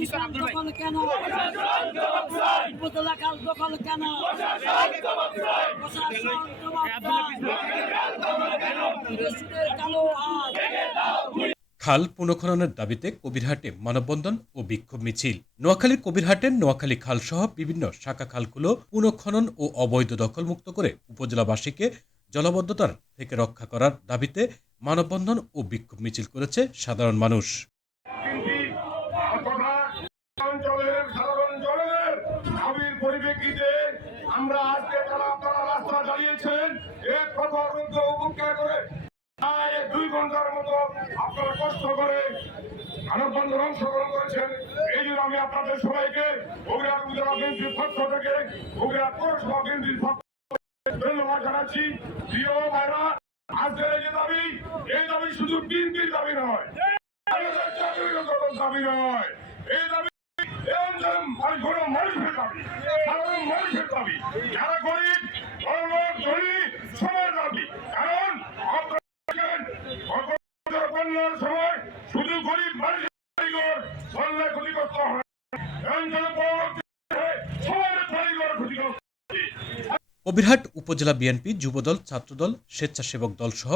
দখল কেন? উপজেলা দখল কেন? খাল পুনঃখননের দাবিতে কবিরহাটে মানববন্ধন ও বিক্ষোভ মিছিল। নোয়াখালীর কবিরহাটের নোয়াখালী খাল সহ বিভিন্ন শাখা খালগুলো পুনঃখনন ও অবৈধ দখলমুক্ত করে উপজেলাবাসীকে জলবদ্ধতার থেকে রক্ষা করার দাবিতে মানববন্ধন ও বিক্ষোভ মিছিল করেছে সাধারণ মানুষ। আমরা আজকে যারা আপনারা রাস্তা চালিয়েছেন এক রুদ্র উপেক্ষা করে প্রায় দুই ঘণ্টার মতো আপনারা কষ্ট করে মানববন্ধন অংশগ্রহণ করেছেন। এই জন্য আমি আপনাদের সবাইকে বগুড়া উপজেলা বিএনপির পক্ষ থেকে বগুড়া পৌরসভা বিএনপির পক্ষ ধন্যবাদ জানাচ্ছি। প্রিয় ভাইরা, আজকের এই দাবি এই দাবি শুধু বিএনপির দাবি নয় দাবি নয়, এই দাবি এই অঞ্চলের মানুষ কোনো মানুষের দাবি সাধারণ মানুষের দাবি যারা গরিব ধনী সবার দাবি। কারণ বন্যার সময় শুধু গরিব মানুষের বন্যায় ক্ষতিগ্রস্ত হয়। কবিরহাট উপজেলা বিএনপি যুবদল ছাত্রদল স্বেচ্ছাসেবক দল সহ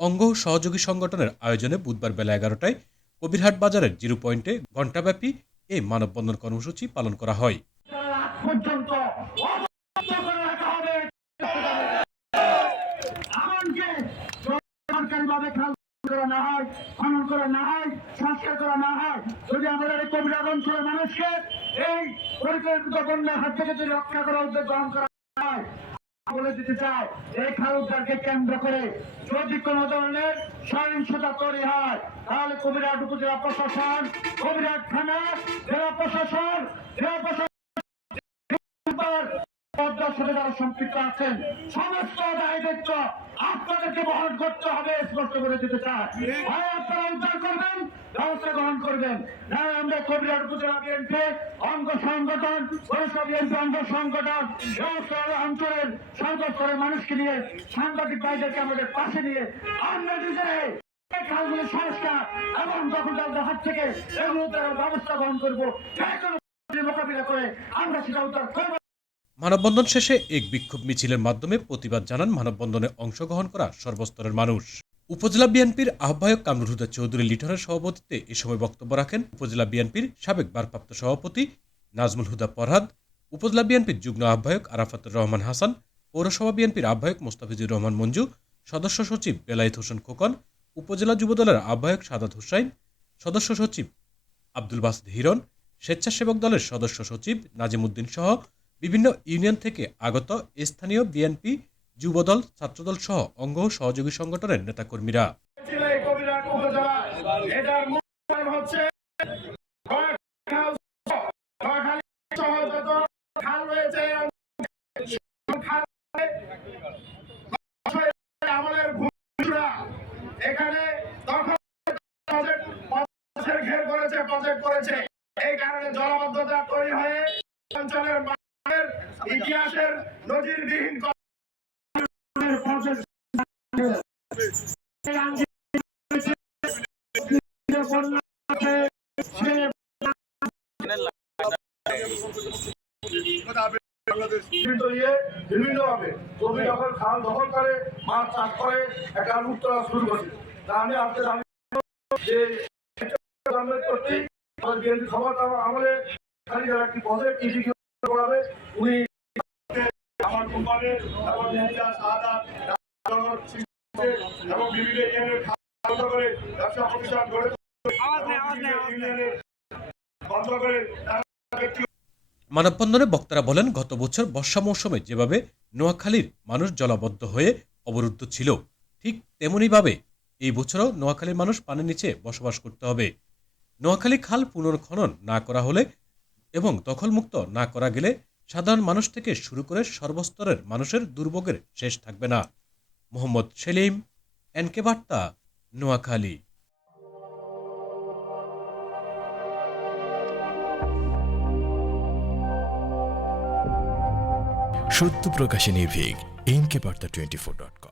অঙ্গ সহযোগী সংগঠনের আয়োজনে বুধবার বেলা এগারোটায় কবিরহাট বাজারের জিরো পয়েন্টে ঘণ্টাব্যাপী এই মানববন্ধন কর্মসূচি পালন করা হয়। পর্যন্ত অবরুদ্ধ করে রাখা হবে এমনকি সরকারিভাবে খাল করা না হয়, খনন করা না হয়, সংস্কার করা না হয়, যদি আমাদের এই কবিরাজ অঞ্চলের মানুষকে এই পরিকল্পিত বন্যার হাত থেকে যদি রক্ষা করার উদ্যোগ গ্রহণ করা হয় বলে দিতে চাই, এই খাল উদ্ধারকে কেন্দ্র করে যদি কোনো ধরনের সহিংসতা তৈরি হয়, তাহলে কবিরাট উপজেলা প্রশাসন কবিরাট থানা, জেলা প্রশাসন জেলা প্রশাসন হয় অঞ্চলের মানুষকে নিয়ে সাংবাদিক ভাইদেরকে আমাদের পাশে নিয়ে আমরা নিজেরাই সংস্কার এবং দখলদারদের হাত থেকে এগুলো ব্যবস্থা গ্রহণ করব। মোকাবিলা করে আমরা সেটা উদ্ধার করব মানববন্ধন শেষে এক বিক্ষোভ মিছিলের মাধ্যমে প্রতিবাদ জানান মানববন্ধনে অংশগ্রহণ করা সর্বস্তরের মানুষ। উপজেলা বিএনপির আহ্বায়ক কামরুল হুদা চৌধুরী লিটনের সভাপতিত্বে এ সময় বক্তব্য রাখেন উপজেলা বিএনপির সাবেক ভারপ্রাপ্ত সভাপতি নাজমুল হুদা পরহাদ উপজেলা বিএনপির যুগ্ম আহ্বায়ক আরাফাতুর রহমান হাসান, পৌরসভা বিএনপির আহ্বায়ক মোস্তাফিজুর রহমান মঞ্জু, সদস্য সচিব বেলায়েত হোসেন খোকন, উপজেলা যুবদলের আহ্বায়ক সাদাত হুসাইন, সদস্য সচিব আব্দুল বাসিদ হিরণ, স্বেচ্ছাসেবক দলের সদস্য সচিব নাজিমুদ্দিন সহ বিভিন্ন ইউনিয়ন থেকে আগত স্থানীয় বিএনপি, যুবদল, ছাত্রদল সহ অঙ্গ সহযোগী সংগঠনের নেতাকর্মীরা। এখানে তৈরি হয়ে অঞ্চলের ইতিহাসের নজিরবিহীন প্রজেক্ট বিভিন্ন ইয়ে বিভিন্ন ভাবে জমি দখল খাল দখল করে মাছ করে একটা লুটতরা শুরু করছে তা আমি কর্তৃক আমাদের আমলে একটি পদে ইডি করাবে, উনি আমার কোম্পানি এবং মেহেজা সাহাদাত এবং বিভিন্ন ইউনিয়নের খাল করে ব্যবসা প্রতিষ্ঠান গড়ে বন্ধ করে মানববন্ধনে বক্তারা বলেন গত বছর বর্ষা মৌসুমে যেভাবে নোয়াখালীর মানুষ জলাবদ্ধ হয়ে অবরুদ্ধ ছিল ঠিক তেমনইভাবে এই বছরও নোয়াখালীর মানুষ পানির নিচে বসবাস করতে হবে। নোয়াখালী খাল পুনর্খনন না করা হলে এবং দখলমুক্ত না করা গেলে সাধারণ মানুষ থেকে শুরু করে সর্বস্তরের মানুষের দুর্ভোগের শেষ থাকবে না। মোহাম্মদ সেলিম, এনকে বার্তা, নোয়াখালী। সত্য প্রকাশে নির্ভীক এনকে বার্তা টোয়েন্টি ফোর ডট কম